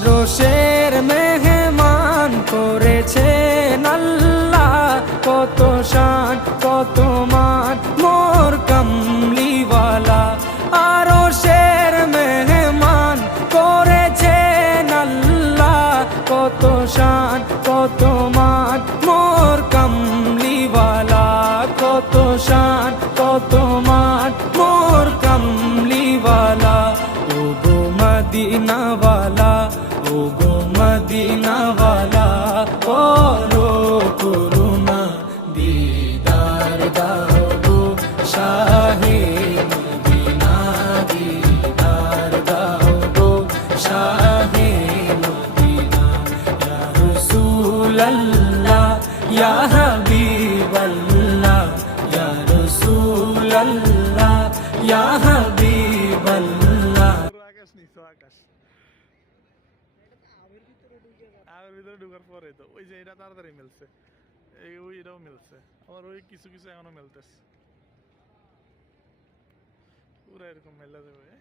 আরশের মেহমান করেছেন আল্লাহ, কত শান কত মান মোর কামলিওয়ালা। আরশের মেহমান করেছেন আল্লাহ, কত শান কত মান মোর কামলিওয়ালা, কত শান কত মান মোর কামলিওয়ালা। ও গো মদিনাওয়ালা, ও গো মদিনাওয়ালা, করো করুণা দিদার দাও গো শাহে মদিনা, দিদার দাও গো শাহে মদিনা। ইয়া রাসূলাল্লাহ ইয়া হাবিবাল্লাহ, ইয়া রাসূলাল্লাহ ইয়া হাবিবাল্লাহ। আকাশ নিচু আকাশ আমের ভিতরে ঢুকার পরে তো ওই যে এটা তাড়াতাড়ি মিলছে, এই ওই এটাও মিলছে, আবার ওই কিছু কিছু এখনো মিলতেছে, পুরো এরকম মেলা যাবে।